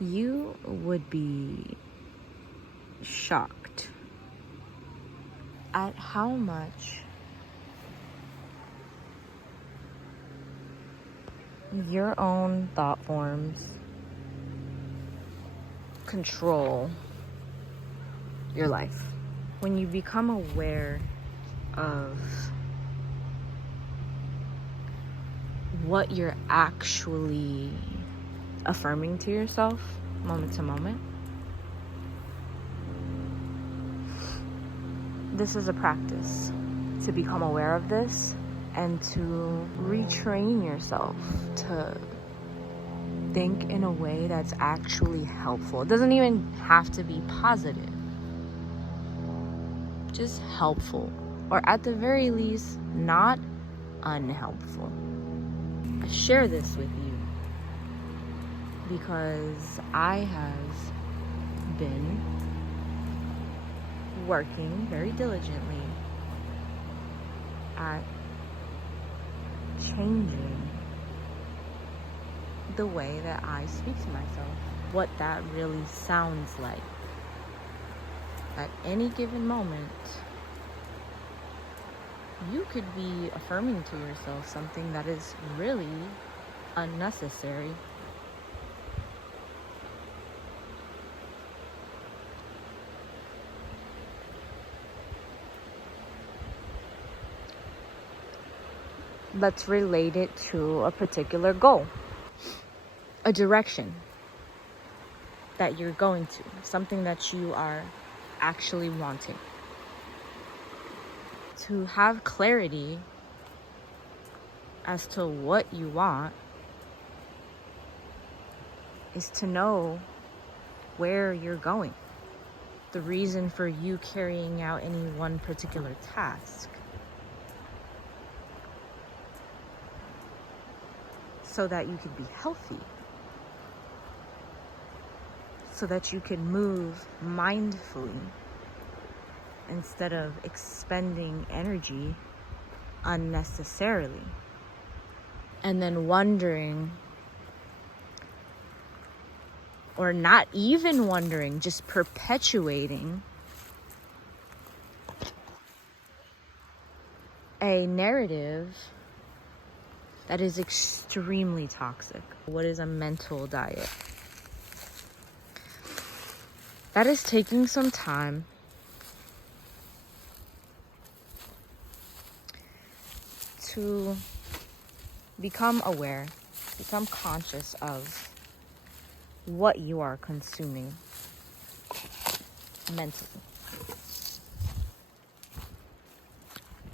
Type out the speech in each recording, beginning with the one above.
You would be shocked at how much your own thought forms control your life. When you become aware of what you're actually affirming to yourself moment to moment, this is a practice to become aware of this and to retrain yourself to think in a way that's actually helpful. It doesn't even have to be positive, just helpful, or at the very least, not unhelpful. I share this with you because I have been working very diligently at changing the way that I speak to myself, what that really sounds like. At any given moment, you could be affirming to yourself something that is really unnecessary. Let's relate it to a particular goal, a direction that you're going to, something that you are actually wanting. To have clarity as to what you want is to know where you're going, the reason for you carrying out any one particular task, so that you could be healthy, so that you can move mindfully instead of expending energy unnecessarily, and then wondering, or not even wondering, just perpetuating a narrative that is extremely toxic. What is a mental diet? That is taking some time to become aware, become conscious of what you are consuming mentally.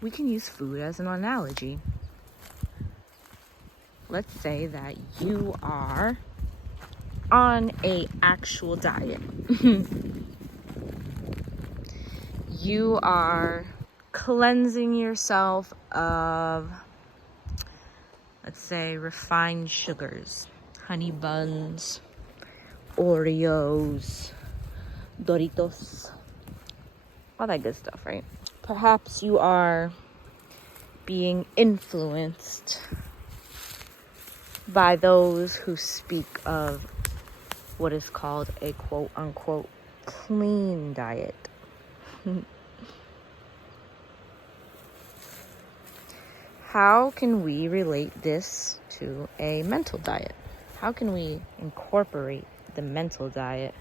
We can use food as an analogy. Let's say that you are on a actual diet. You are cleansing yourself of, let's say, refined sugars, honey buns, Oreos, Doritos, all that good stuff, right? Perhaps you are being influenced by those who speak of what is called a quote-unquote clean diet. How can we relate this to a mental diet? How can we incorporate the mental diet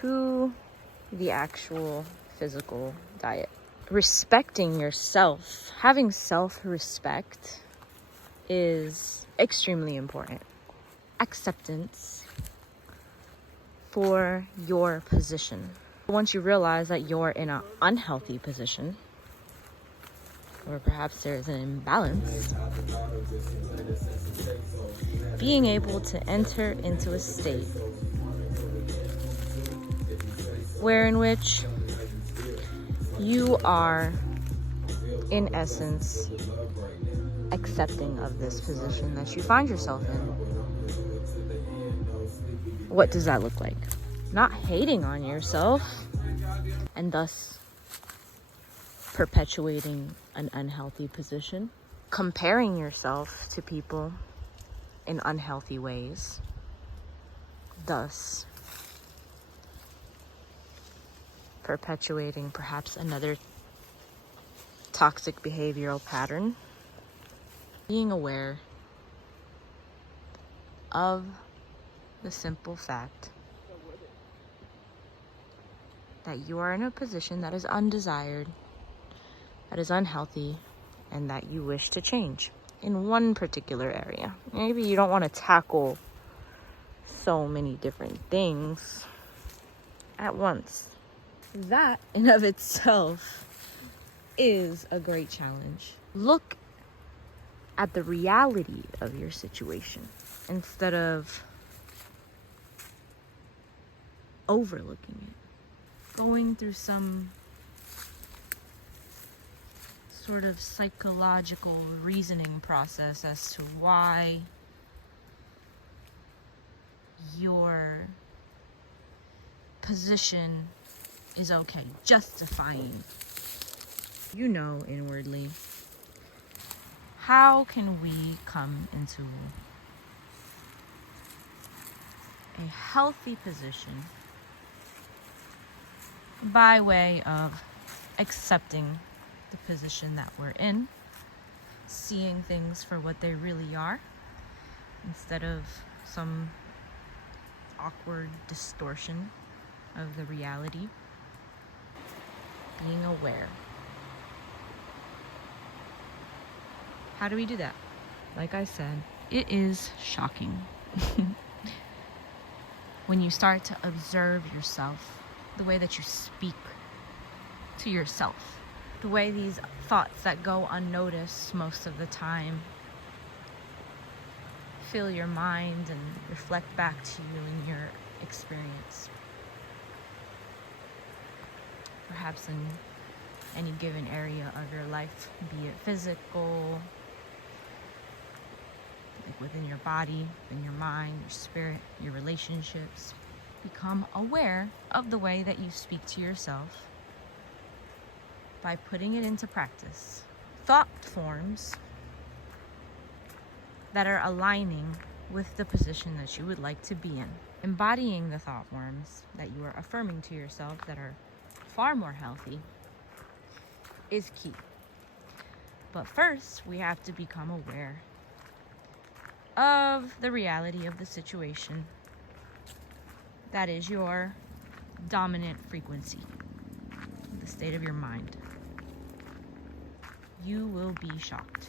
to the actual physical diet? Respecting yourself, having self-respect is extremely important. Acceptance for your position. Once you realize that you're in an unhealthy position, or perhaps there's an imbalance, being able to enter into a state in which you are, in essence, accepting of this position that you find yourself in. What does that look like? Not hating on yourself and thus perpetuating an unhealthy position, comparing yourself to people in unhealthy ways, thus perpetuating perhaps another toxic behavioral pattern. Being aware of the simple fact that you are in a position that is undesired, that is unhealthy, and that you wish to change in one particular area. Maybe you don't want to tackle so many different things at once. That in of itself is a great challenge. Look at the reality of your situation instead of overlooking it. Going through some sort of psychological reasoning process as to why your position is okay, justifying, you know, inwardly. How can we come into a healthy position by way of accepting the position that we're in, seeing things for what they really are instead of some awkward distortion of the reality? Being aware. How do we do that? Like I said, it is shocking when you start to observe yourself, the way that you speak to yourself, the way these thoughts that go unnoticed most of the time fill your mind and reflect back to you in your experience. Perhaps in any given area of your life, be it physical, like within your body, in your mind, your spirit, your relationships. Become aware of the way that you speak to yourself by putting it into practice. Thought forms that are aligning with the position that you would like to be in. Embodying the thought forms that you are affirming to yourself that are far more healthy is key. But first, we have to become aware of the reality of the situation that is your dominant frequency, the state of your mind. You will be shocked.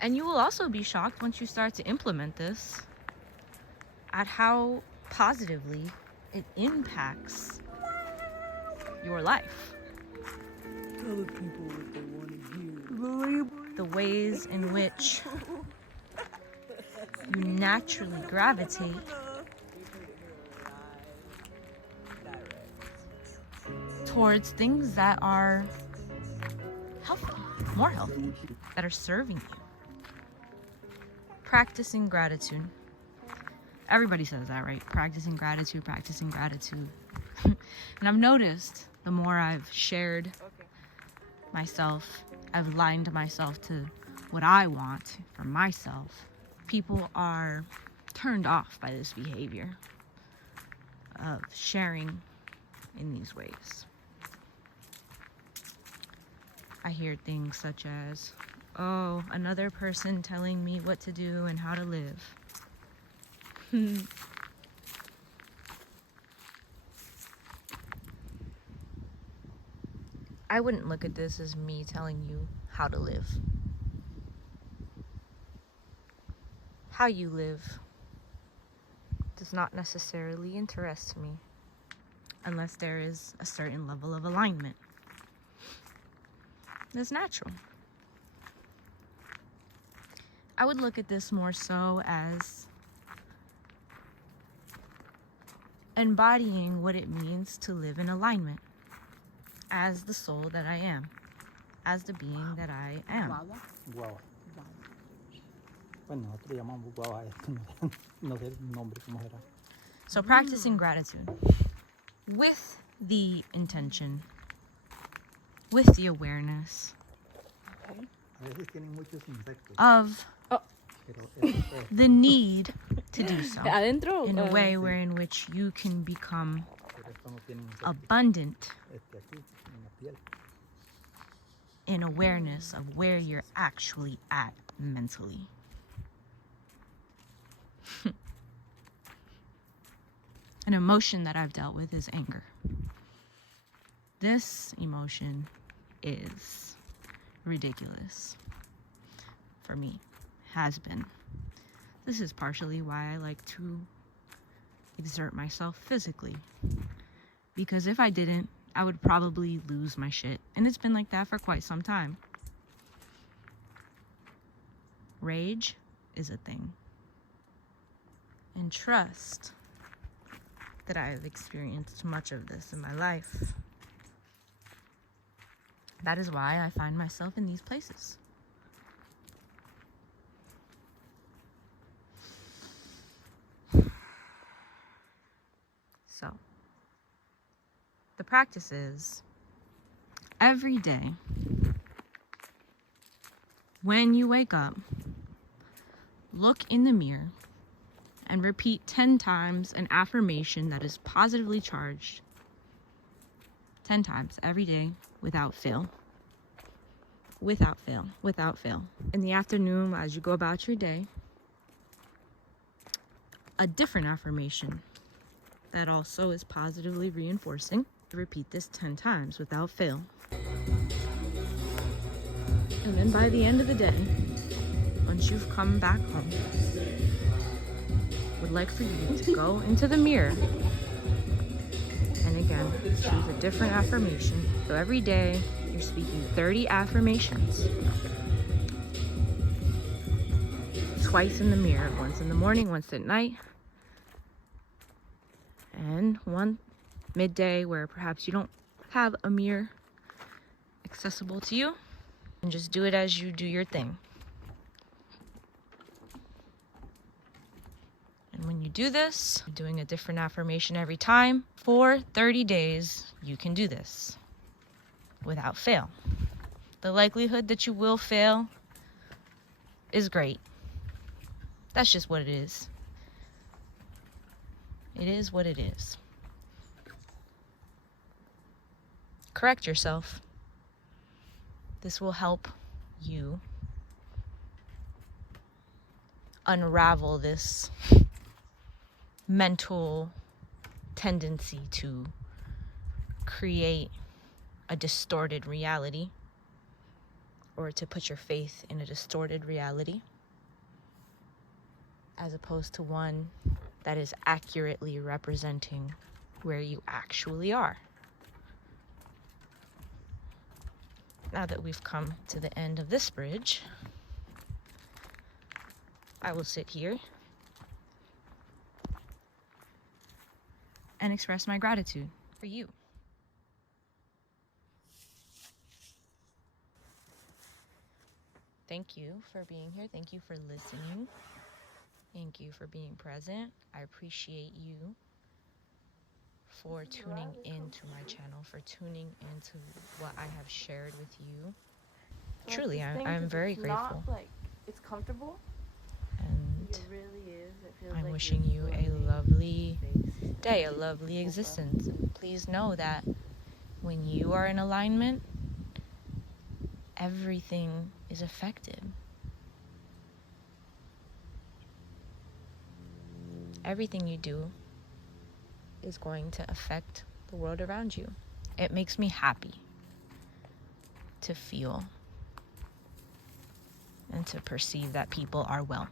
And you will also be shocked once you start to implement this at how positively it impacts your life. Tell the people what they want to hear. The ways in which you naturally gravitate towards things that are healthy, more healthy, that are serving you. Practicing gratitude. Everybody says that, right? Practicing gratitude, practicing gratitude. And I've noticed the more I've shared myself, I've aligned myself to what I want for myself, people are turned off by this behavior of sharing in these ways. I hear things such as, oh, another person telling me what to do and how to live. I wouldn't look at this as me telling you how to live. How you live does not necessarily interest me unless there is a certain level of alignment. It's natural. I would look at this more so as embodying what it means to live in alignment as the soul that I am, as the being that I am. Guava. Bueno, nosotros llamamos guava a esto, no sé el nombre cómo será. So practicing gratitude with the intention, with the awareness A A veces tienen muchos insectos, of pero eso es the need to do so Adentro. in a way wherein which you can become pero esto no tiene insectos. abundant Aquí, en la piel. in awareness of where you're actually at mentally. An emotion that I've dealt with is anger. This emotion is ridiculous for me, has been. This is partially why I like to exert myself physically, because if I didn't, I would probably lose my shit, and it's been like that for quite some time. Rage is a thing, and trust that I have experienced much of this in my life. That is why I find myself in these places. So, the practice is every day when you wake up, look in the mirror and repeat 10 times an affirmation that is positively charged. 10 times every day without fail. Without fail. Without fail. In the afternoon, as you go about your day, a different affirmation that also is positively reinforcing. Repeat this 10 times without fail. And then by the end of the day, once you've come back home, would like for you to go into the mirror and again choose a different affirmation. So every day you're speaking 30 affirmations. Twice in the mirror, once in the morning, once at night, and one midday where perhaps you don't have a mirror accessible to you, and just do it as you do your thing. And when you do this, doing a different affirmation every time, for 30 days, you can do this without fail. The likelihood that you will fail is great. That's just what it is. It is what it is. Correct yourself. This will help you unravel this mental tendency to create a distorted reality, or to put your faith in a distorted reality, as opposed to one that is accurately representing where you actually are. Now that we've come to the end of this bridge, I will sit here and express my gratitude for you. Thank you for being here. Thank you for listening. Thank you for being present. I appreciate you for tuning into my channel, for tuning into what I have shared with you. Truly, I'm very grateful. Not like it's comfortable. And It really is. It feels I'm like wishing you're you a floating lovely in space. day, a lovely existence. And please know that when you are in alignment, everything is affected. Everything you do is going to affect the world around you. It makes me happy to feel and to perceive that people are well.